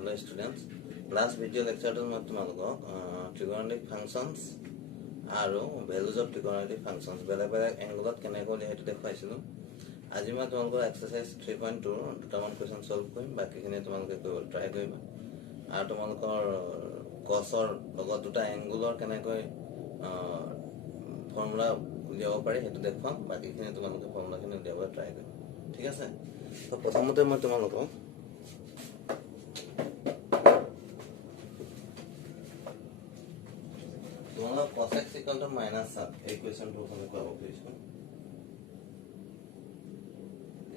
Hello students. Last video lecture to trigonometric functions আৰু values of trigonometric functions বেলেগ angle কেনেকৈ হেতু দেখাইছিলো। আজি মই তোমালোকৰ exercise 3.2 দুটামান question solve কৰিম, বাকিখিনি তোমালোকে ট্ৰাই কৰিবা। আৰু তোমালোকৰ cosৰ লগত দুটা angle কেনেকৈ ফৰ্মুলা উলিয়াব পাৰি হেতু দেখাম, বাকিখিনি তোমালোকে ফৰ্মুলাখিনি উলিয়াব ট্ৰাই কৰিবা। ঠিক আছে? তো প্ৰথমতে মই তোমালোকক cos x equal to minus equation to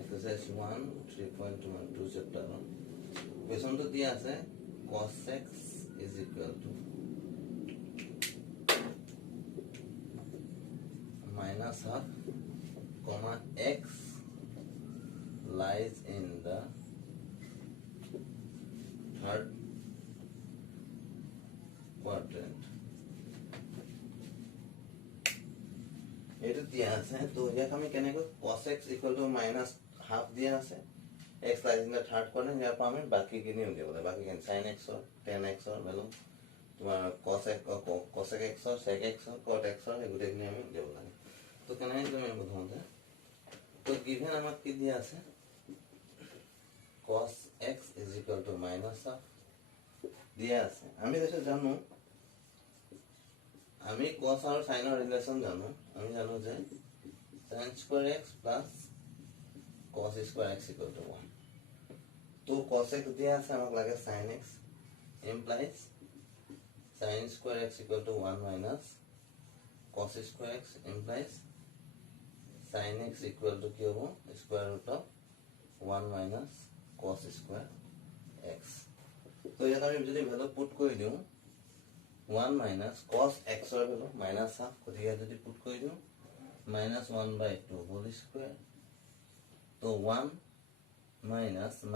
exercise 1 3.12 chapter question to diya ase cos x is equal to minus half comma x lies in the third quadrant. এটা দিয়া আছে তো ইয়াক আমি কেনেকৈ cos x equal to minus half দিয়া আছে x lies in the third quadrant ইয়াৰ পৰা আমি বাকিখিনি উলিয়াব লাগে বাকিখিনি sin x ৰ tan x ৰ ভ্যালু তোমাৰ cos x ৰ sec x ৰ cot x ৰ এগুটেখিনি আমি উলিয়াব লাগে তো কেনেকৈ তুমি বুঝাওঁতে তো given আমাক কি দিয়া আছে cos x is equal to minus half দিয়া আছে আমি যেটা জানো আমি cos और sin और रिलेशन जानो আমি জানো যে sin square x plus cos square x equal to 1 तो cos x दिया আছে আমাক লাগে sin x implies sin square x equal to 1 minus cos square x implies sin x equal to কি হবে square root of 1 minus cos square x তো ইয়াত আমি যদি ভ্যালু পুট কৰি দিও 1 minus cos x or value minus half kodiya jodi put kori diu minus 1 by 2 whole square so 1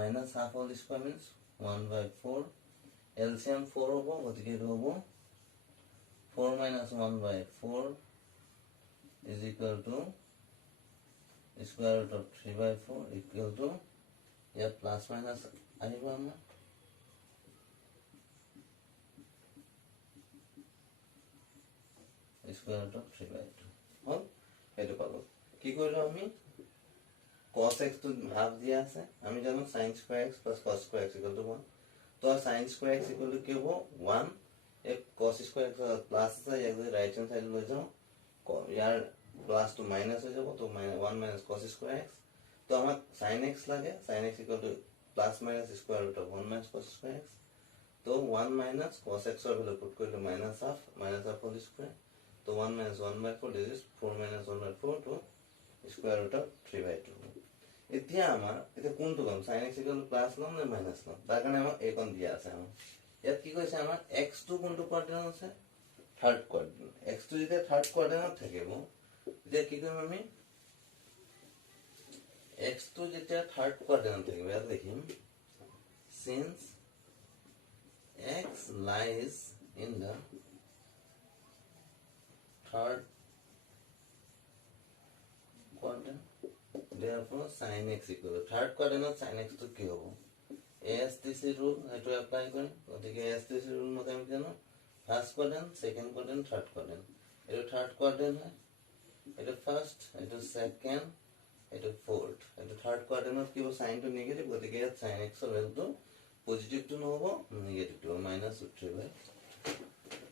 minus half whole square means 1 by 4 LCM 4 hobo kodiya hobo 4 minus 1 by 4 is equal to square root of 3 by 4 equal to yeah plus minus ahibo amar square root of 3 by 2 হল এটো পাবো কি কইলো আমি cos x তো half দিয়া আছে আমি জানো sin square x plus cos square x equal to 1 তো sin square x equal to কি হবে 1 এক cos square x প্লাস আছে এক রাইট হ্যান্ড সাইড লৈ যাও ইয়ার প্লাস টু মাইনাস হয়ে যাব তো 1 minus cos square x তো আমাক sin x লাগে sin x equal to plus minus square root of 1 minus cos square x তো 1 minus cos x এর ভ্যালু পুট করলে minus half whole square तो 1 minus 1 by 4 this is 4 minus 1 by 4 to square root of 3 by 2 এতিয়া আমাৰ এটা কোনটো কম sin x equal to plus লম না minus লম তাৰ কাৰণে আমাৰ এই কোন দিয়া আছে আমাৰ ইয়াত কি কৈছে আমাৰ x টো কোনটো কোয়াড্ৰেন্ট আছে থাৰ্ড কোয়াড্ৰেন্ট x টো যেতিয়া থাৰ্ড কোয়াড্ৰেন্টত থাকিব তেতিয়া কি কৰিম আমি x টো যেতিয়া থার্ড কোয়াড্রেন্টত থাকিব ইয়াত লিখিম since x lies in the third quadrant therefore sin x equal to third quadrant sin x to কি হবে ASTC rule এটো apply করি ওদিকে ASTC rule মতে আমি জানো first quadrant second quadrant third quadrant এটো third quadrant হয় এটো first এটো second এটো fourth এটো third quadrant কি হবে sin to negative ওদিকে sin x এর ভ্যালু পজিটিভ টু নহব নেগেটিভ টু minus 3 by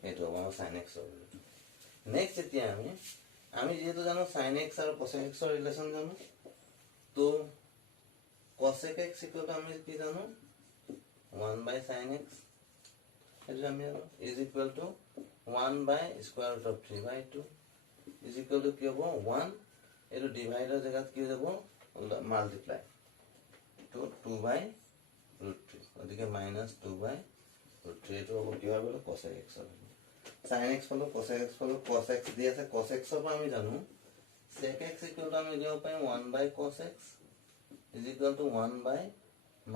এটো আমার sin x এর ভ্যালু नेक्स्ट এতিয়া আমি যেহেতু জানো sin x আর cos x এর রিলেশন জানো তো cos x equal to আমি কি জানো 1 by sin x এটা আমি জানো is equal to 1 by square root of 3 by 2 is equal to কি হবে 1 এটো ডিভাইডার জায়গাত কি যাব মাল্টিপ্লাই তো 2 by root 3 ওদিকে minus 2 by root 3 এটো হবে কি হবে cos x এর sin x follow cos x follow cos x दिया से cos x पर আমি জানো sec x equal to আমি লিখব পাই 1 by cos x is equal to 1 by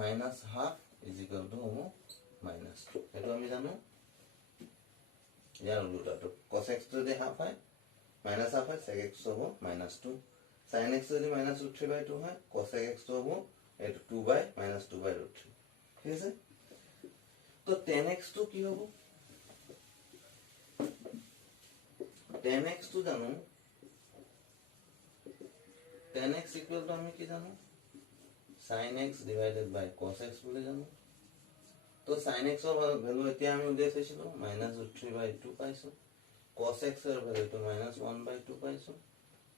minus half is equal to minus 2 এটো আমি জানো ইয়ার উল্টা তো cos x যদি হাফ হয় minus half হয় sec x হবে minus 2 sin x যদি minus root 3 by 2 হয় cos x তো হবে এটো 2 by minus 2 by root 3 ঠিক আছে तो tan x तो কি হ'ব tan x তো জানো tan x ইকুয়াল টু আমি কি জানো sin x ডিভাইডেড বাই cos x বুলি জানো তো sin x ৰ ভ্যালু এতিয়া আমি উলিয়াই চাইছিলো -√3/2 পাইছো cos x ৰ ভ্যালুটো -1/2 পাইছো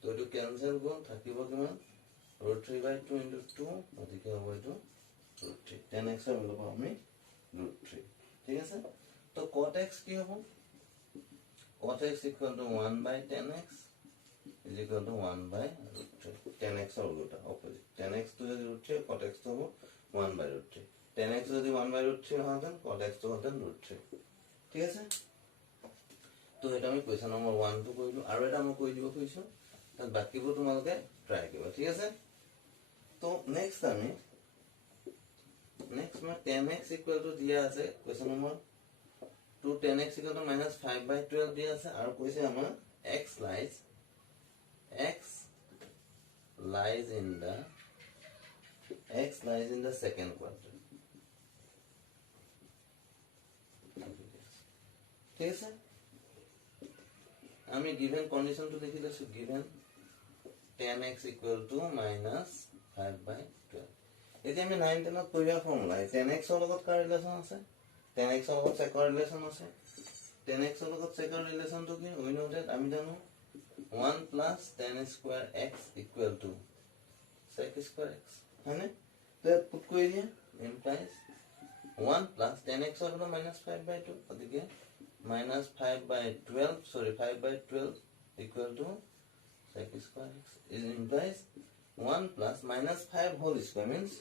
তো এটো ক্যান্সেল গল থাকিব কিমান √3/2 * 2 গতিকে হ'ব এটো √3 tan x ৰ ভ্যালু আমি √3 ঠিক আছে তো cot x কি হ'ব cot x equal to 1/tan x is equal to 1/√3 tan x ৰ উল্টা অপোজিট tan x তো যদি √3 cot x তো হ'ব 1/√3 tan x যদি 1/√3 হয় তেন cot x তো হতেন √3 ঠিক আছে তো এটা আমি কোৱেশ্চন নম্বৰ 1 টো কৰিলো আৰু এটা মই কৈ দিব কৈছো তাত বাকিবোৰ তোমালোকে ট্ৰাই কৰিবা ঠিক আছে তো নেক্সট আমি নেক্সট মই tan x equal to দিয়া আছে question number 2 tan x equal to -5/12 দিয়া আছে আৰু কৈছে আমাৰ x lies in the second quadrant ঠিক আছে আমি given condition to লিখি লৈছো given tan x equal to -5/12 এতিয়া আমি 9 10 ত পঢ়িয়া ফৰ্মুলা tan x ৰ লগত কাৰ ৰিলেচন আছে tan x ৰ লগত চেকাৰ ৰিলেচন আছে tan x ৰ লগত চেকাৰ ৰিলেচন তো কি we know that আমি জানো 1 plus tan square x equal to sec square x হয়নে তো পুট কৰি দিয়া implies 1 plus tan x ৰ লগত -5/2 গতিকে -5/12 sorry 5/12 equal to sec square x is implies 1 plus -5 whole square means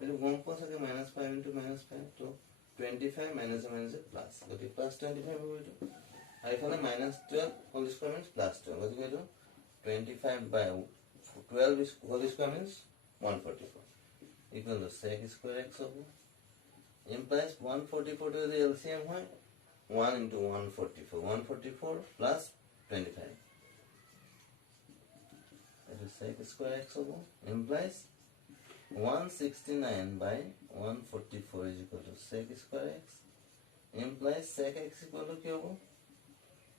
it is 1 plus -5 into -5 so 25 minus plus goti plus 25 hobo etu aifale -12 whole square means plus 12 goti etu 25/12 is whole square means 144 equal to sec square x hobo implies 144 to the LCM hoy 1 into 144 plus 25 that is sec square x hobo implies 169/144 is equal to sec square x implies sec x equal to kya hobo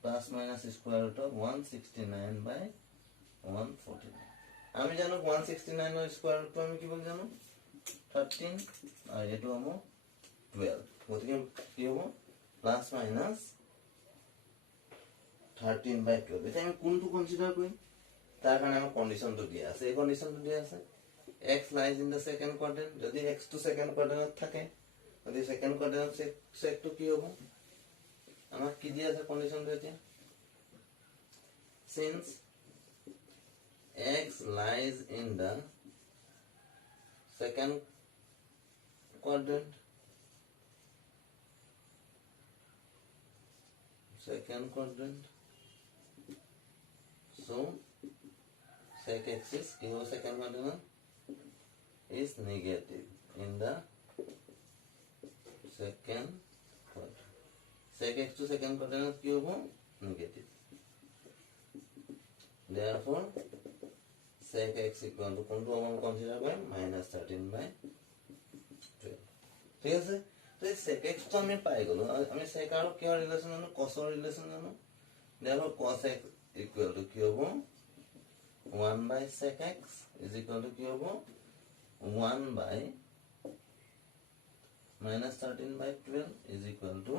plus minus square root of 169/149 আমি জানো 169 ৰ square root আমি কি বল জানো 13 আৰু এটো হবো 12 গতিকে কি হবো প্লাস মাইনাস 13/12 এটা আমি কোনটো কনসিডাৰ কৰিম তাৰ কাৰণে আমাৰ কন্ডিশনটো দিয়া আছে এই কন্ডিশনটো দিয়া আছে x lies in the second quadrant যদি x to second quadrant থাকে যদি second quadrant sec to কি হ'ব আমাৰ কি দিয়া আছে কন্ডিশনটো এতিয়া since x lies in the second quadrant so sec x is কি হ'ব second quadrant is negative in the second quadrant sec x to second quadrant কি হ'ব negative therefore sec x equal to কোনটো আমরা কনসিডার করি -13/12 ঠিক আছে তো এই sec x তো আমি পাই গলো আমি sec আর কি রিলেশন জানো cos এর রিলেশন জানো therefore cos x equal to কি হ'ব 1/sec x is equal to কি হ'ব 1/-13/12 is equal to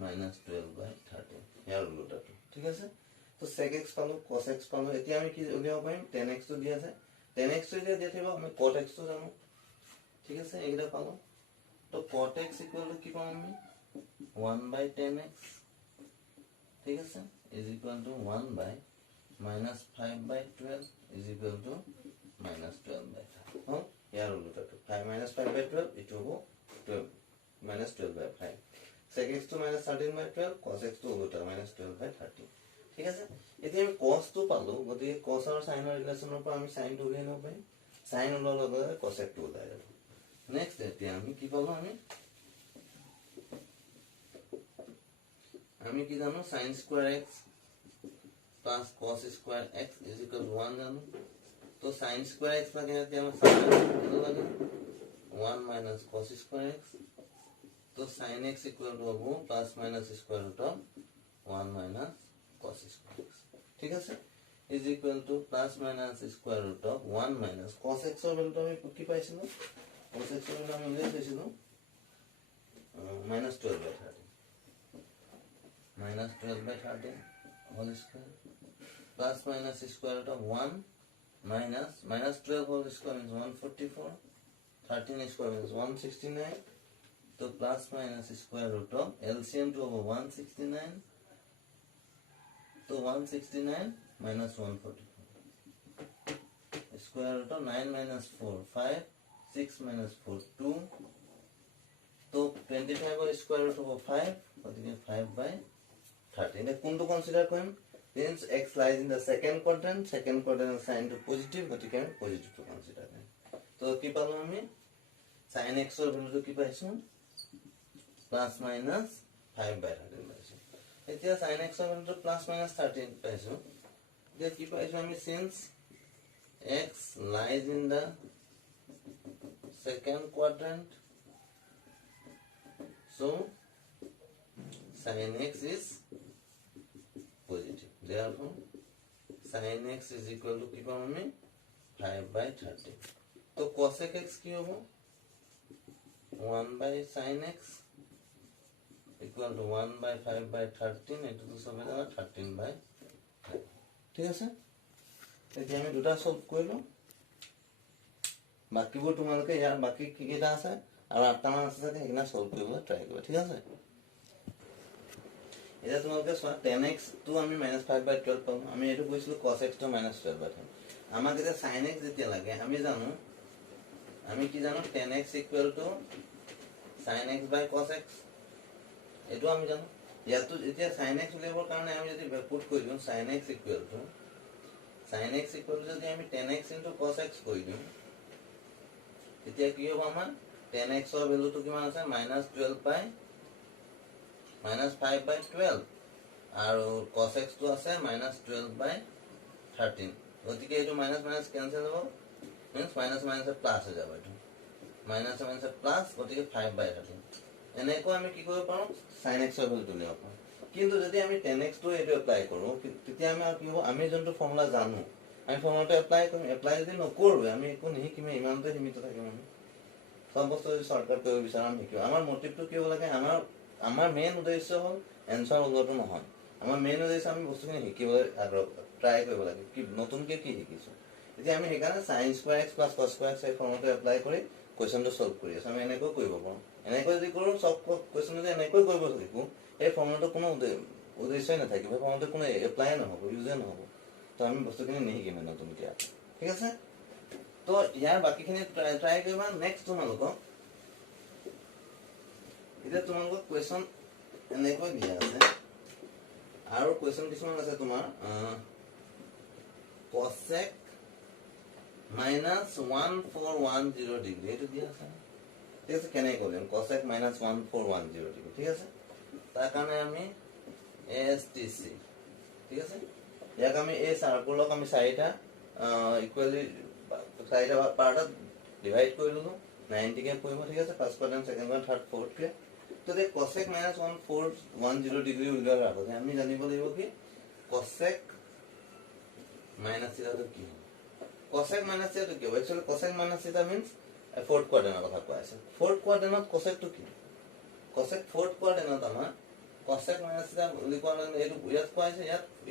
-12/13 ইয়াৰ উল্টাটো ঠিক আছে তো sec x পালো cos x পালো এতিয়া আমি কি উলিয়াব পাৰিম tan x তো দিয়া আছে tan x তো দিয়া থাকিব আমি cot x তো জানো ঠিক আছে এইটা পালো তো cot x equal to কি পাম আমি 1/tan x ঠিক আছে is equal to 1/-5/12 is equal to -12/5 हो यार उल्टाটো 5 -5/12 इटु हो 12 -12/5 sec x to -13/12 cos x to উল্টা -12/13 ঠিক আছে এতিয়া আমি cos তো পালো গতিকে cos আৰু sin ৰ ৰিলেচনৰ পৰা আমি sin টো উলিয়াই লব পাৰিম sin ওলোৱাৰ লগে লগে cos টো ওলাই যাব নেক্সট এতিয়া আমি কি পালো আমি কি জানো sin square x plus cos square x is equal to 1 জানো तो sin square x লাগে এতিয়া আমি sin লাগে 1 minus cos square x तो sin x इक्वल टू हो plus minus square root of 1 minus cos square x ठीक আছে is equal to plus minus square root of 1 minus cos x ৰ ভ্যালুটো আমি কি পাইছিলো cos x ৰ ভ্যালু আমি উল্লেখ কৰিছিলো -12/13 -12/13 whole square plus minus square root of 1 minus 12 whole square means 144 13 square means 169 तो plus minus square root of LCM तो होगा 169 तो 169 minus 144 square root of 9 minus 4 5 6 minus 4 2 तो 25 और स्क्वायर रूट होगा 5 और देखिए 5/13 ने कौन तो कंसीडर करें since x lies in the second quadrant is sign to positive but you can positive to consider करें तो की पालो हमें sin x और वैल्यू की पाइছো प्लस माइनस 5/13 पाइছো এতিয়া sin x और वैल्यू प्लस माइनस 13 पाइছো जे की पाइছো हमें since x lies in the second quadrant so sin x is positive therefore sin x is equal to की पाऊं हमें 5/13 तो cosec x की होगा 1/sin x equal to 1/5/13 into तो सब है 13/5 ठीक है सर এতিয়া আমি দুটা সলভ কৰিলো বাকিবোৰ তোমালোকে ইয়াৰ বাকি কি কিটা আছে আৰু আঠটামান আছে যে সেইনা সলভ কৰিব ট্ৰাই কৰিবা ঠিক আছে এটা তোমালোকে চোৱা 10x তো আমি -5/12 পাম আমি এটো কৈছিলো cos x তো -12/13 আমাক এটা sin x যেতিয়া লাগে আমি জানো আমি কি জানো 10x sin x cos x এটো আমি জানো ইয়াতো এতিয়া sin x উলিয়াবৰ কাৰণে আমি যদি পুট কৰি দিও sin x যদি আমি 10x cos x কৰি দিও তেতিয়া কি হ'ব আমাৰ 10x ৰ ভ্যালুটো কিমান আছে -5/12 আৰু cos x তো আছে -12/13 গতিকে এটো মাইনাস মাইনাস ক্যান্সেল হ'ব means মাইনাস মাইনাস প্লাস হৈ যাব এটো মাইনাস মাইনাস প্লাস গতিকে 5/13 এনেকৈ আমি কি কৰিব পাৰো sin x ৰ ভ্যালুটো লিখিব পাৰো কিন্তু যদি আমি 10x তো এটো এপ্লাই কৰো তেতিয়া আমি কি হ'ব আমি যোনটো ফৰ্মুলা জানো আমি ফৰ্মুলাটো এপ্লাই কৰিম এপ্লাই যদি নকৰো আমি একো নিহিকিম ইমানতে সীমিত থাকিম আমি সব বস্তু যদি শর্টকাট কৰিব বিচাৰাম শিকিব আমাৰ মোটিভটো কি হ'ব লাগে আমাৰ মেইন উদ্দেশ্য হ'ল এনসাৰ ওলোৱাটো নহয় আমাৰ মেইন উদ্দেশ্য আমি বস্তুখিনি শিকিবলৈ আগ্ৰহ ট্ৰাই কৰিব লাগে কি নতুনকে কি শিকিছো এতিয়া আমি হেকাৰণে sin square x plus cos square x এই ফৰ্মুলাটো এপ্লাই কৰি কোৱেশ্চনটো সলভ কৰি আছো আমি এনেকৈ কৰিব পাৰো এনেকৈ যদি কৰো সব কোৱেশ্চন যদি এনেকৈ কৰিব শিকো এই ফৰ্মুলাটো কোনো উদ্দেশ্যই নাথাকিব ফৰ্মুলাটো কোনো এপ্লাই নহব ইউজে নহব তো আমি বস্তুখিনি নিশিকিম নতুনকে ঠিক আছে তো ইয়াৰ বাকিখিনি ট্ৰাই কৰিবা নেক্সট তোমালোকক এতিয়া তোমালোকক কোৱেশ্চন এনেকৈ দিয়া আছে আৰু কোৱেশ্চন কিছুমান আছে তোমাৰ cosec -1410 ডিগ্ৰী এটো দিয়া আছে ঠিক আছে কেনে কৰিম cosec -1410 ডিগ্ৰী ঠিক আছে তাৰ কাৰণে আমি ASTC ঠিক আছে ইয়াক আমি এই সাৰ্কুলক আমি চাৰিটা ইকুয়ালি চাৰিটা পাৰ্টত ডিভাইড কৰি ললো 90 কে পৰিব ঠিক আছে ফাৰ্স্ট কোয়াড্ৰান্ট সেকেন্ড কোয়াড্ৰান্ট থাৰ্ড ফোৰ্থ কে তো দে cosec -1410 ডিগ্ৰী উলিয়াৰ আগতে আমি জানিব লাগিব কি cosec minus theta to কি cosec minus theta to কি actually cosec minus theta means fourth quadrant কথা কোৱা আছে fourth quadrant cosec to কি cosec fourth quadrant আমাৰ cosec minus theta লিখোৱা এটো ইয়াত কোৱা আছে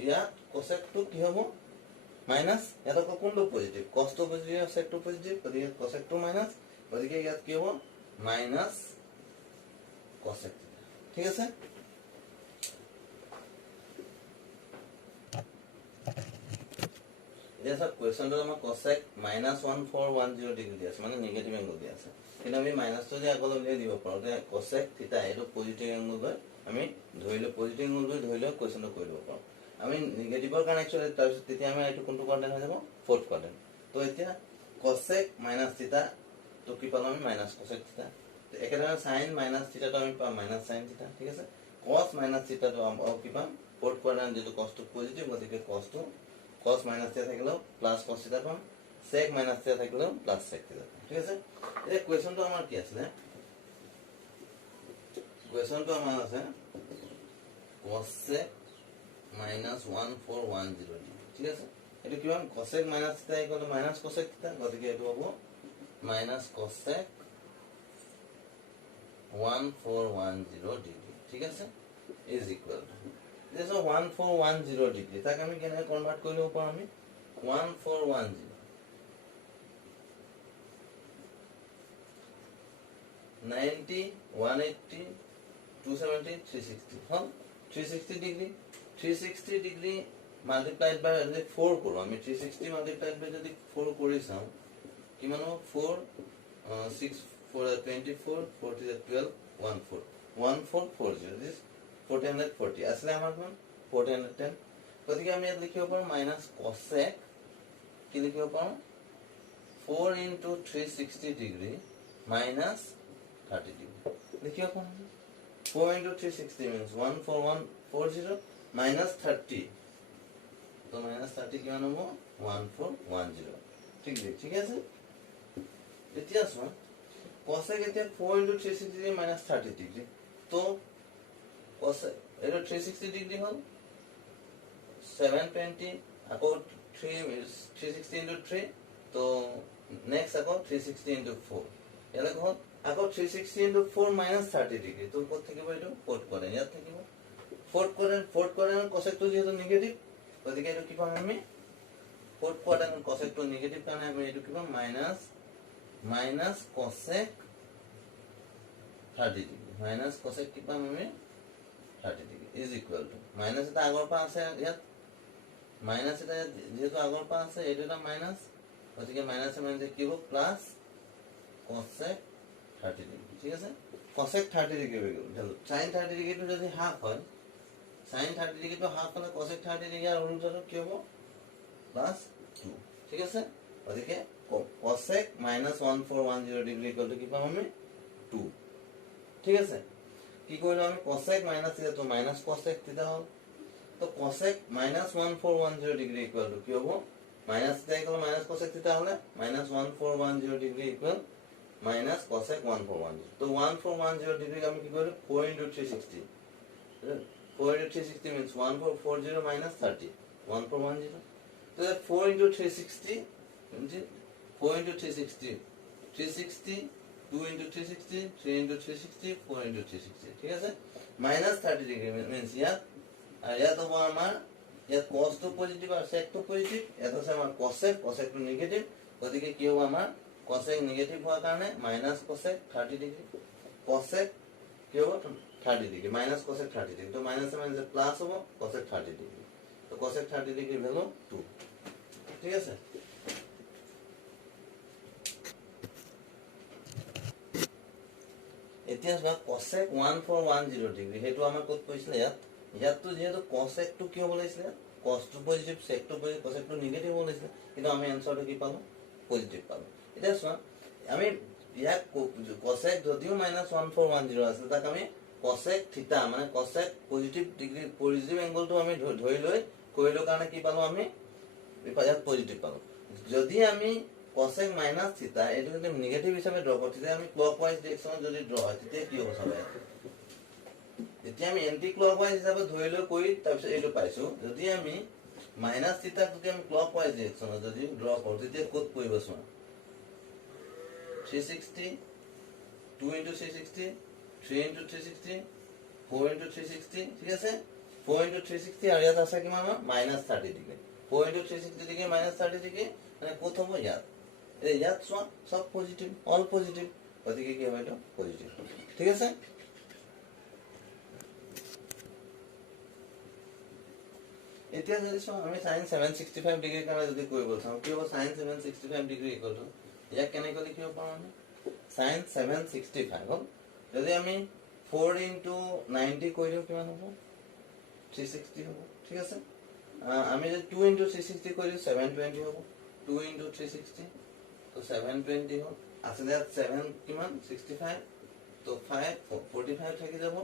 ইয়াত cosec to কি হ'ব মাইনাস এটা কোনটো positive cos to positive sec to positive গতিকে cosec to মাইনাস গতিকে ইয়াত কি হ'ব মাইনাস cosec ঠিক আছে This question to our cosec -1410 degree दिया है माने नेगेटिव एंगल दिया है কিন্তু আমি মাইনাস তো যে আগলৈ উলিয়াই দিব পাৰো যে cosec থিটা এটো পজিটিভ এংগল লৈ আমি ধৰিলে পজিটিভ এংগল লৈ ধৰিলে কোৱেশ্চনটো কৰি দিব পাৰো আমি নেগেটিভৰ কাৰণে একচুয়ালি তাৰ তেতিয়া আমি এটো কোনটো কোৱাড্ৰেন্ট হৈ যাব ফোৰ্থ কোৱাড্ৰেন্ট তো এতিয়া cosec minus থিটা তো কি পালো আমি মাইনাস cosec থিটা তো একেদৰে sin minus থিটা তো আমি পাম minus sin থিটা ঠিক আছে cos minus থিটা তো আমি কি পাম ফোর্থ কোৱাড্ৰেন্ট যেটো cos তো পজিটিভ গতিকে cos তো cos minus theta থাকিলো plus cos theta পাম sec minus theta থাকিলো plus sec theta ঠিক আছে এই কোৱেশ্চনটো আমাৰ কি আছিল क्वेश्चन तो हमारा আছে cosec minus 1410 ঠিক আছে এটো কিমান cosec minus theta equal to minus cosec theta গতিকে এটো হ'ব minus cosec 1410 degree ঠিক আছে is equal to this is 1410 degree তাক আমি কেনে কনভার্ট কৰিব পাৰো আমি 1410 90 180 270 360 huh 360 degree 360 degree multiplied by 4 koro ami 360 multiplied by jodi 4 kori sam kiman ho 4 6 4 24 40 12 14 1440 this 440 asle amar kon 410 kodike ami et likhibo paru minus cosec ki likhibo paru 4 into 360 degree minus 30 degree likhibo paru 4 into 360 means 14140 minus 30 तो minus 30 किमान हो 1410 ठीक है এতিয়া চোৱা cosec এতিয়া 4 into 360 minus 30 degree तो cosec এটা 360 degree হল 720 আকৌ 3 360 into 3 तो next আকৌ 360 into 4 ইয়ালে হল আকৌ 360 into 4 minus 30 degree तो কত থাকিব এটো ফোর্থ কোয়াড্রেন্ট ইয়াত থাকিব ফোর্থ কোয়াড্রেন্ট cosec তো যেহেতু নেগেটিভ গতিকে এটো কি পাম আমি ফোর্থ কোয়াড্রেন্ট cosec তো নেগেটিভ কাৰণে আমি এটো কি পাম minus cosec 30 degree minus cosec কি পাম আমি 30 degree is equal to minus এটা আগৰ পা আছে ইয়াত মাইনাস এটা যেহেতু আগৰ পা আছে এটো এটা মাইনাস গতিকে মাইনাস মানে কি হ'ব প্লাস cosec 30 degree ঠিক আছে cosec 30 degree হৈ গ'ল sin 30 degree তো যদি হাফ হয় sin 30 degree তো হাফ হলে cosec 30 degree আর উল্টোটা কি হ'ব প্লাস 2 ঠিক আছে ওদিকে cosec minus 1410 degree equal to কি পাম আমি 2 ঠিক আছে কি কইলো আমি cosec minus এটা তো minus cosec থিটা হল তো cosec minus 1410 degree equal to কি হ'ব minus থিটা equal minus cosec থিটা হলে minus 1410 degree equal minus cosec 1410 तो 1410 degree আমি কি কইলো 4 into 360 4 into 360 means 1440 minus 30 1410 so that 4 into 360 means 4 into 360 360 2 into 360 3 into 360 4 into 360 ঠিক আছে minus 30 degree means ইয়াত আর ইয়াত হবো আমার ইয়াত cos তো পজিটিভ আর sec তো পজিটিভ এটা আছে আমার cosec তো নেগেটিভ ওদিকে কি হবে আমার cosec নেগেটিভ হওয়ার কারণে minus cosec 30 degree cosec কি হবে 30 degree minus cosec 30 degree তো minus মানে প্লাস হবে cosec 30 degree তো cosec 30 degree ভ্যালু 2 ঠিক আছে এতিয়া যা cosec 1410 degree হেতু আমাৰ কত কৈছিল ইয়াত তো যেহেতু cosec তো কি হ'ব লাগিছিল cos তো পজিটিভ sec তো পজিটিভ cosec তো নেগেটিভ হ'ব লাগিছিল কিন্তু আমি আনসারটো কি পালো পজিটিভ পালো এতিয়া চোৱা আমি ইয়াক cosec যদিও -1410 আছিল তাক আমি cosec থিটা মানে cosec positive degree positive angle তো আমি ধৰি লৈ কইলো কাৰণে কি পালো আমি ইয়াত পজিটিভ পালো যদি আমি cosec minus theta এটো যদি নেগেটিভ হিচাপে ড্র করতে আমি ক্লকওয়াইজ ডাইরেকশন যদি ড্র হয় তেতিয়া কি হ'ব সবাই এতিয়া আমি এন্টি ক্লকওয়াইজ হিচাপে ধৰি লৈ কই তাৰপিছত এটো পাইছো যদি আমি মাইনাস থিটা যদি আমি ক্লকওয়াইজ ডাইৰেকশন যদি ড্ৰ কৰো তেতিয়া কত পৰিব চোৱা 360 2 into 360 3 into 360 4 into 360 ঠিক আছে 4 into 360 আর ইয়াত আছে কি মানে -30 ডিগ্রি 4 into 360 ডিগ্রি -30 ডিগ্রি মানে কত হ'ব ইয়াত ইয়াত সব পজিটিভ অল পজিটিভ ওদিকে কি হবে এটা পজিটিভ ঠিক আছে এতিয়া যদি আমি sin 765 ডিগ্রি কাৰণে যদি কৰিব চাও কি হ'ব sin 765 ডিগ্ৰি ইকুয়াল টু ইয়াক কেনেকৈ লিখিব পাৰো আমি sin 765 হ'ল যদি আমি 4 into 90 কৰি দিও কিমান হ'ব 360 হ'ব ঠিক আছে আমি যদি 2 into 360 কৰি দিও 720 হ'ব 2 into 360 तो 720 हो আসলে 7 কিমান 65 তো 5 45 থাকি যাব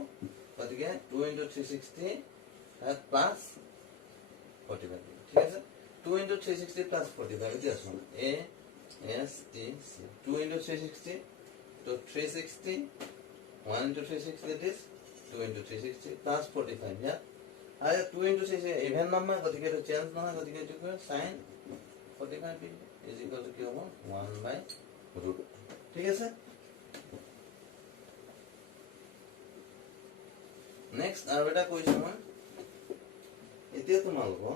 গতিকে 2 into 360 প্লাস 45 ঠিক আছে 2 into 360 plus 45 এটা আছে a s t c 2 into 360 তো 360 1 into 360 that is 2 into 360 plus 45 yeah and 2 into 6 even number গতিকে to change নহয় গতিকে এটো কি sin 45 degree is equal to কি হ'ব 1 by root ঠিক আছে next আৰু এটা কৈছো মই এতিয়া তোমালোকৰ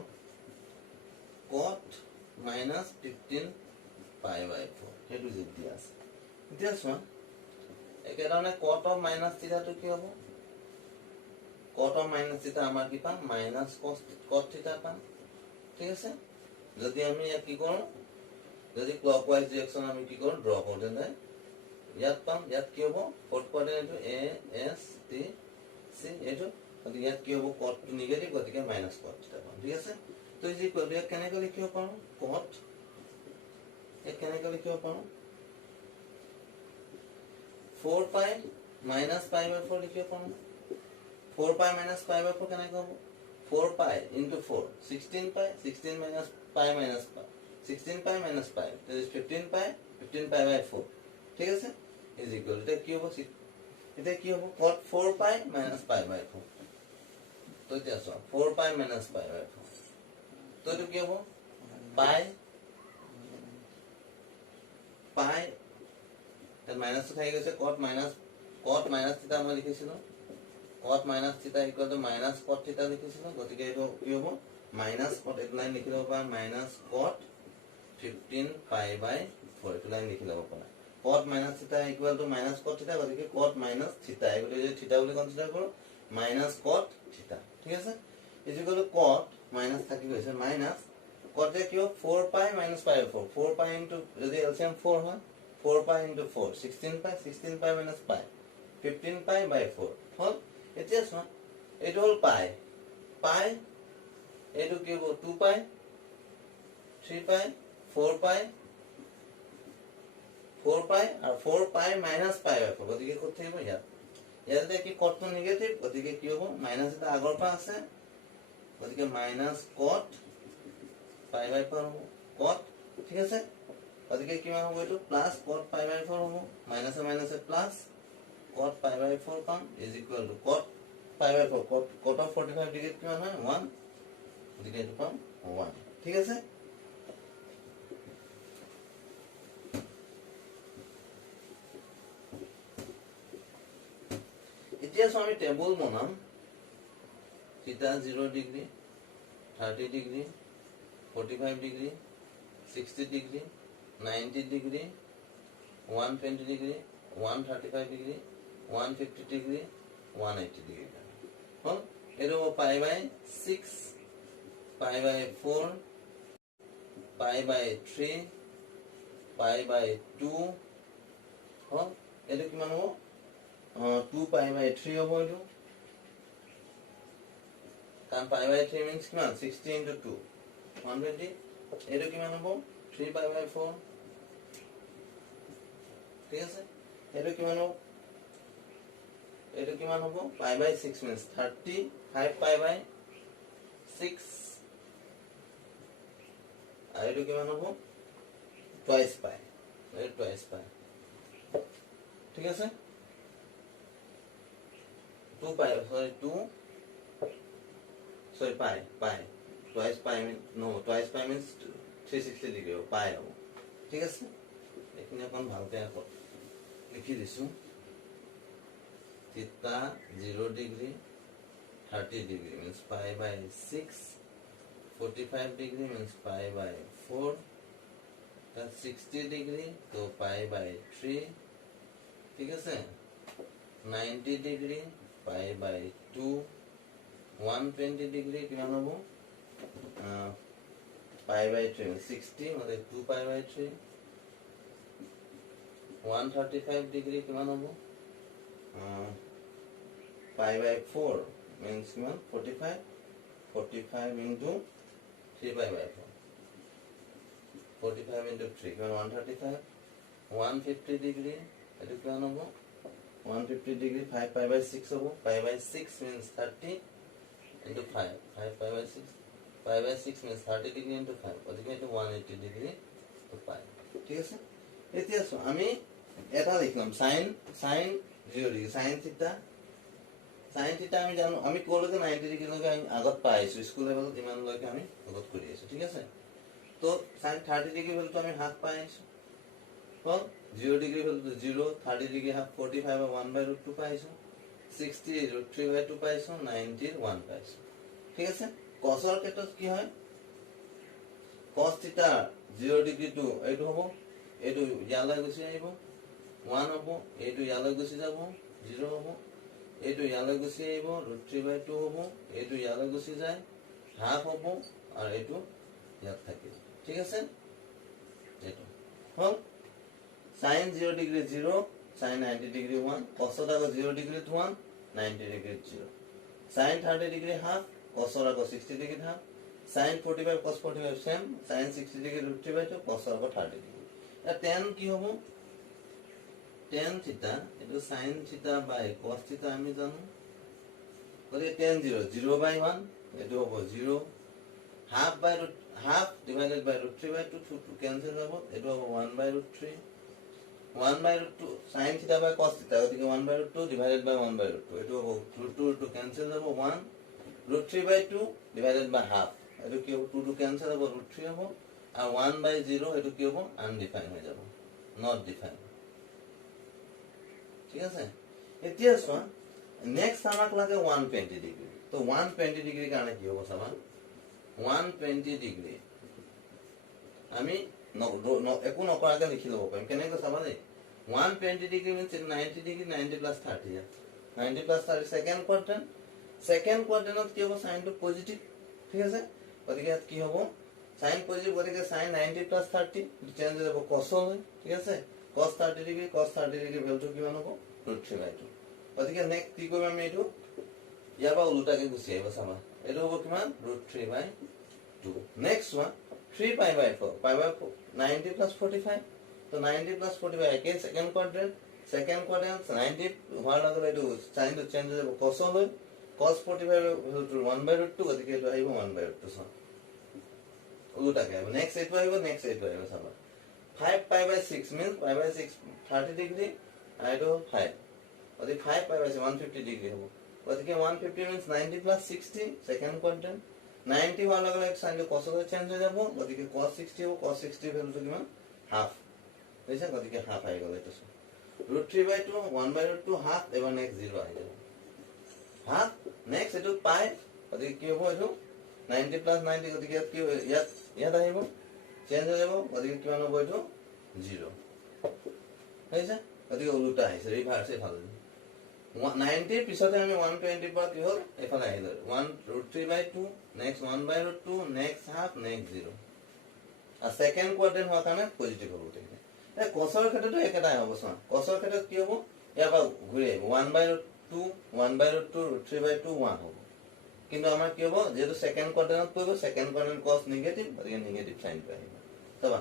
cot minus 15 pi by 4 হেতু যে দিয়া আছে এতিয়া চোৱা একেধৰণে cot of minus theta to কি হ'ব cot of minus theta আমাৰ কি পাম minus cot theta পাম ঠিক আছে যদি আমি ইয়াত কি কৰোঁ যদি clockwise direction আমি কি কৰোঁ ড্ৰ কৰোঁ তেন্তে ইয়াত পাম ইয়াত কি হ'ব fourth quadrant এটো a s t c এটো গতিকে ইয়াত কি হ'ব cot to negative গতিকে minus cot theta পাম ঠিক আছে তো এই যে ইয়াত কেনেকৈ লিখিব পাৰোঁ cot এক কেনেকৈ লিখিব পাৰোঁ 4 pi minus pi by 4 লিখিব পাৰোঁ 4 pi minus pi by 4 কেনেকৈ হ'ব 4 pi into 4 16 pi 16 minus pi minus pi 16 pi minus pi that is 15 pi by 4 ঠিক আছে is equal to এটা কি হ'ব cot 4 pi minus pi by 4 তো এতিয়া চোৱা 4 pi minus pi by 4 তো এটো কি হ'ব pi then minus to থাকি গৈছে cot minus theta মই লিখিছিলো cot minus theta equal to minus cot theta লিখিছিলো গতিকে এটো কি হ'ব minus cot এটো লাইন লিখি লব পাৰা minus cot 15 pi by 4 এটো লাইন লিখি লব পাৰা cot minus theta equal to minus cot theta গতিকে cot minus theta এগুলো যদি theta বুলি কনসিডার করো minus cot theta ঠিক আছে is equal to cot minus থাকি গৈছে minus cot এ কি 4 pi minus pi 4 pi into যদি LCM 4 হয় 4 pi into 4 16 pi minus pi 15 pi by 4 হল এতিয়া চোৱা এটো হল pi এটো কি হ'ব 2 pi 3 pi 4 pi আৰু 4 pi minus pi by 4 গতিকে কত থাকিব ইয়াতে কি cot টো নেগেটিভ গতিকে কি হ'ব মাইনাস এটা আগৰ পৰা আছে গতিকে minus cot pi by 4 হ'ব cot ঠিক আছে গতিকে কিমান হ'ব এটো প্লাস cot pi by 4 হ'ব minus A plus cot pi by 4 পাম is equal to cot pi by 4 cot of 45 degree কিমান হয় 1 গতিকে এটো পাম 1 ঠিক আছে এতিয়া আমি টেবুল বনাম theta 0 degree 30 degree 45 degree 60 degree 90 degree 120 degree 135 degree 150 degree 180 degree হল এর pi by 6 pi by 4 pi by 3 pi by 2 হল এটো কিমান হ'ব 2 pi by 3 হ'ব এটো কারণ pi by 3 means কিমান 60 into 2 120 এটো কিমান হ'ব 3 pi by 4 ঠিক আছে এটো কিমান হ'ব pi by 6 means 35 pi by 6 আর এটো কিমান হ'ব twice pi ঠিক আছে 2 pi pi twice pi means 360 degree pi হ'ব ঠিক আছে এখানে কোন ভালকে লিখি দিছো theta 0 degree 30 degree means pi by 6 45 degree means pi by 4 that's 60 degree so pi by 3 ঠিক আছে 90 degree pi by 2 120 degree কিমান হ'ব pi by 3 60 মানে 2 pi by 3 135 degree কিমান হ'ব pi by 4 means কিমান 45 into 3 pi by 4 45 into 3 কিমান 135 150 degree এটো কিমান হ'ব 150 degree 5 pi by 6 হ'ব pi by 6 means 30 into 5 pi by 6 pi by 6 means 30 degree into 5 অধিক এটো 180 degree to pi ঠিক আছে এতিয়া আমি এটা লিখলাম sin 0 degree sin theta sin থিটা আমি জানো আমি কোলৈকে 90 ডিগ্ৰী লৈকে আমি আগত পাইছো স্কুল লেভেলত ইমান লৈকে আমি আগত কৰি আছো ঠিক আছে তো sin 30 ডিগ্ৰী ভ্যালুটো আমি হাফ পাইছো তো 0 ডিগ্ৰী ভ্যালুটো 0 30 ডিগ্ৰী হাফ 45 1/√2 পাইছো 60 √3/2 পাইছো 90 1 পাইছো ঠিক আছে cosৰ ক্ষেত্ৰত কি হয় cos থিটা 0 ডিগ্ৰী টু এইটো হ'ব এইটো ইয়ালৈ গুচি আহিব 1 হ'ব এইটো ইয়ালৈ গুচি যাব 0 হ'ব এইটো ইয়ালৈ গুচি আহিব √3/2 হ'ব এইটো ইয়ালৈ গুচি যায় হাফ হ'ব আৰু এইটো ইয়াত থাকিব ঠিক আছে এইটো হল sin 0 degree 0 sin 90 degree 1 cos আকৌ 0 degree 1 90 degree 0 sin 30 degree half cos আকৌ 60 degree half sin 45 cos 45 same sin 60 degree √3/2 cos আকৌ 30 ডিগ্ৰী এটা tan কি হ'ব tan থিটা এটো sin থিটা বাই cos থিটা আমি জানো গলে tan 0 0/1 এটো হ'ব 0 half divided by √3/2 to cancel যাব এটো হ'ব 1/√3 1/√2 sin theta by cos theta গতিকে 1/√2 divided by 1/√2 এটো হ'ব √2 to cancel যাব 1 √3/2 divided by half এটো কি হ'ব 2 to cancel যাব √3 হ'ব আর 1/0 এটো কি হ'ব undefined হৈ যাব not defined ঠিক আছে এতিয়া চোৱা নেক্সট আমাক লাগে 120 ডিগ্ৰী তো 120 ডিগ্ৰী কাৰণে কি হ'ব চাবা 120 ডিগ্ৰী আমি একো নকৰাকে লিখি ল'ব পাৰিম কেনেকৈ চাবা দেই 120 degree means 90 degree 90 plus 30 90 plus 30 second কোয়াড্রেন্টত কি হ'ব সাইনটো পজিটিভ ঠিক আছে গতিকে ইয়াত কি হ'ব সাইন পজিটিভ গতিকে সাইন 90 plus 30 চেঞ্জ হৈ যাব cos হয় ঠিক আছে cos 30 ডিগ্ৰী ভ্যালুটো কিমান হ'ব √3/2 গতিকে নেক্সট কি কৰিম আমি এইটো ইয়াৰ পৰা উল্টাকে গুচি আহিব চাবা এইটো হ'ব কিমান √3/2 নেক্সট ওয়ান 3π/4 90 plus 45 তো 90 plus 45 again second quadrant 90 হোৱাৰ লগে লগে এইটো সাইনটো চেঞ্জ হৈ যাব cos হয় cos 45 ভ্যালুটো 1/√2 গতিকে এইটো আহিব 1/√2 চাবা উল্টাকে আহিব নেক্সট এইটো আহিব চাবা 5π/6 means π/6 30 ডিগ্ৰী আৰু এইটো 5 গতিকে 5π/6 150 ডিগ্ৰী হ'ব গতিকে 150 means 90 plus 60 second quadrant 90 হোৱাৰ লগে লগে সাইনটো cos হৈ চেঞ্জ হৈ যাব গতিকে cos 60 হ'ব cos 60 ভ্যালুটো কিমান হাফ বুজিছা গতিকে হাফ আহি গ'ল এইটো √3/2 1/√2 হাফ এবাৰ নেক্সট 0 আহি যাব হাফ নেক্সট এইটো পাই গতিকে কি হ'ব এইটো 90 plus 90 গতিকে কি ইয়াত আহিব চেঞ্জ হৈ যাব গতিকে কিমান হ'ব এইটো 0 বুজিছা গতিকে উল্টা আহিছে ৰিভাৰ্স এফালে 90 পিছতে আমি 120 পৰা কি হ'ল এফালে আহিল 1√3/2 নেক্সট 1/√2 নেক্সট হাফ নেক্সট 0 আর সেকেন্ড কোয়াড্রেন্ট হোৱাৰ কাৰণে পজিটিভ হ'ব ঠিক আছে cosৰ ক্ষেত্ৰটো একেটাই হ'ব চোৱা cosৰ ক্ষেত্ৰত কি হ'ব ইয়াৰ পৰা ঘূৰি আহিব 1/2 √3/2 1 হ'ব কিন্তু আমাৰ কি হ'ব যেটো সেকেন্ড কোয়াড্ৰেন্টত পৰিব সেকেন্ড কোয়াড্রেন্ট cos নেগেটিভ গতিকে নেগেটিভ সাইনটো আহিব চাবা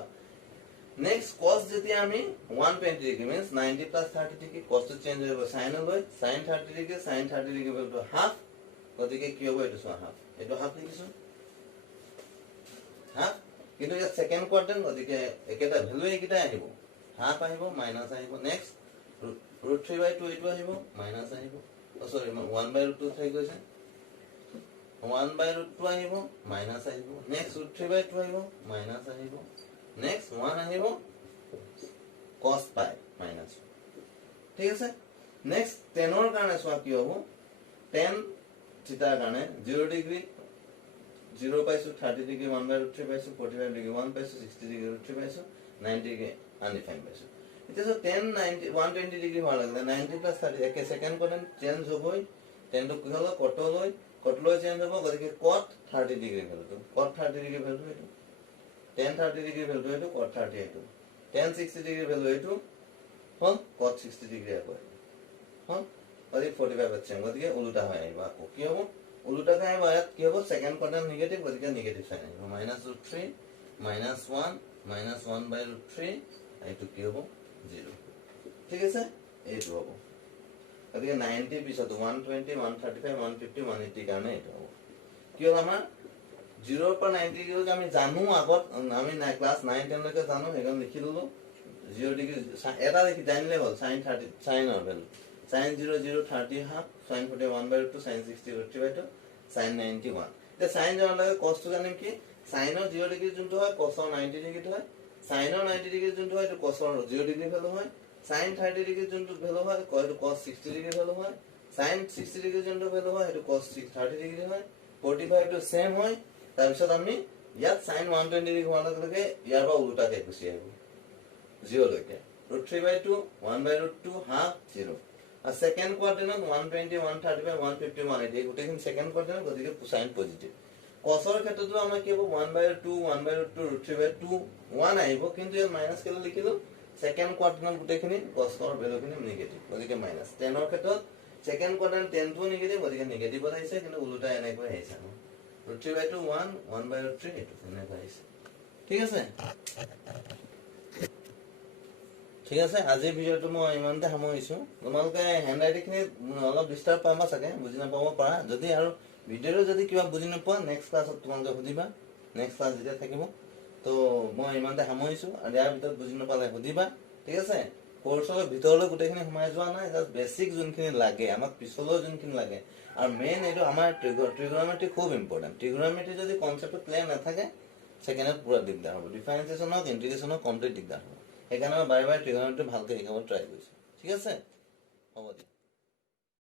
নেক্সট cos যেতিয়া আমি 120 degree means 90 plus 30 degree cos to change হৈ sin লৈ sin 30 ডিগ্ৰী ভ্যালুটো হাফ গতিকে কি হ'ব এইটো চোৱা হাফ এইটো হাফ লিখিছো হাফ কিন্তু ইয়াত সেকেন্ড কোয়াড্রেন্ট গতিকে একেটা ভ্যালু একেটা আহিব হাফ আহিব মাইনাস আহিব নেক্সট √3/2 এইটো আহিব মাইনাস আহিব সরি 1/√2 থাকি গৈছে 1/√2 আহিব মাইনাস আহিব নেক্সট √3/2 আহিব মাইনাস আহিব নেক্সট 1 আহিব cos π মাইনাস ঠিক আছে নেক্সট 10 ৰ কাৰণে চোৱা কি হ'ব 10 থিটাৰ কাৰণে 0 ডিগ্ৰী 0 পাইছো 30 ডিগ্ৰী 1/√3 পাইছো 45 ডিগ্ৰী 1 পাইছো 60 ডিগ্ৰী √3 পাইছো 90 ডিগ্ৰী আনডিফাইন্ড পাইছো এতিয়া সো 10 90 120 ডিগ্ৰী হোৱা লাগে 90 plus 30 একে সেকেন্ড কোয়াড্রেন্ট চেঞ্জ হ'বই 10 টো কি হলো কটলৈ চেঞ্জ হ'ব গতিকে cot 30 ডিগ্ৰী ভ্যালুটো cot 30 ডিগ্ৰী ভ্যালু এইটো 10 30 ডিগ্ৰী ভ্যালু এইটো cot 30 এইটো 10 60 ডিগ্ৰী ভ্যালু এইটো হল cot 60 ডিগ্ৰী আকৌ হল গতিকে 45 চেঞ্জ গতিকে উল্টা হৈ আহিব আকৌ কি হ'ব উল্টা কাই বায়াত কি হ'ব সেকেন্ড কোয়াড্রেন্ট নেগেটিভ গতিকে নেগেটিভ সাইন আহিব -√3 -1 -1/√3 এইটো কি হ'ব 0 ঠিক আছে এইটো হ'ব গতিকে 90 পিছত 120 135 150 180 কাৰণে এইটো হ'ব কি হ'ল আমাৰ 0 পৰা 90 ডিগ্ৰী আমি জানো আগত আমি ক্লাস 9 10 লৈকে জানো হেগন লিখি ললো 0 ডিগ্ৰী এটা লিখি জানিলে হ'ল sin 30 sin ৰ value sin 0 0 30 half sin 40 1/2 sin 60 √3/2 sin 91 তে sin জানা লাগে cos তো জানিম কি sin ৰ 0 ডিগ্ৰী যোনটো হয় cos ৰ 90 ডিগ্ৰী হয় sin ৰ 90 ডিগ্ৰী যোনটো হয় এটো cos ৰ 0 ডিগ্ৰী ভ্যালু হয় sin 30 ডিগ্ৰী যোনটো ভ্যালু হয় এটো cos 60 ডিগ্ৰী ভ্যালু হয় sin 60 ডিগ্ৰী যোনটো ভ্যালু হয় এটো cos 30 ডিগ্ৰী হয় 45 টো সেম হয় তাৰ পিছত আমি ইয়াত sin 120 ডিগ্ৰী হোৱাৰ লগে লগে ইয়াৰ পৰা উল্টাকে গুচি আহিব 0 লৈকে √3/2 1/2 half 0 আর সেকেন্ড কোয়াড্রেন্ট 120 135 151 এই গোটেইখিনি সেকেন্ড কোয়াড্রেন্ট গতিকে সাইন পজিটিভ cosৰ ক্ষেত্ৰটো আমাৰ কি হ'ব 1/2 1/2 √3/2 1 আহিব কিন্তু ইয়াত মাইনাস কেলে লিখিলো সেকেন্ড কোয়াড্রেন্ট গোটেইখিনি cosৰ ভ্যালুখিনি নেগেটিভ গতিকে মাইনাস 10 ৰ ক্ষেত্ৰত সেকেন্ড কোয়াড্রেন্ট 10 টো নেগেটিভ গতিকে নেগেটিভ আহিছে কিন্তু উল্টা এনেকৈ আহিছে √3/2 1 1/3 এটো এনেকৈ আহিছে ঠিক আছে ঠিক আছে আজি ভিডিওটো মই ইমানতে সামৰিছো তোমালোকে হ্যান্ডৰাইটিংখিনি অলপ ডিস্টাৰ্ব পাবা চাগে বুজি নাপাব পাৰা যদি আৰু ভিডিওটো যদি কিবা বুজি নোপোৱা নেক্সট ক্লাছত তোমালোকে সুধিবা নেক্সট ক্লাছ যেতিয়া থাকিব তো মই ইমানতে সামৰিছো আৰু ইয়াৰ ভিতৰত বুজি নাপালে সুধিবা ঠিক আছে কোৰ্সৰ ভিতৰলৈ গোটেইখিনি সোমাই যোৱা নাই জাস্ট বেসিক যোনখিনি লাগে আমাক পিছলৈ যোনখিনি লাগে আৰু মেইন এইটো আমাৰ ট্ৰিগোনোমেট্ৰি খুব ইম্পৰ্টেন্ট ট্ৰিগোনোমেট্ৰি যদি কনসেপ্ট ক্লিয়াৰ নাথাকে সেকেন্ডত পুৰা দিগদাৰ হ'ব ডিফাৰেন্সিয়েচনক ইন্টিগ্ৰেশনক কমপ্লিট দিগদাৰ হ'ব সেইকাৰণে মই বাৰে বাৰে ট্ৰিগোনোমেট্ৰি ভালকৈ শিকাব ট্ৰাই কৰিছো ঠিক আছে হ'ব দিয়া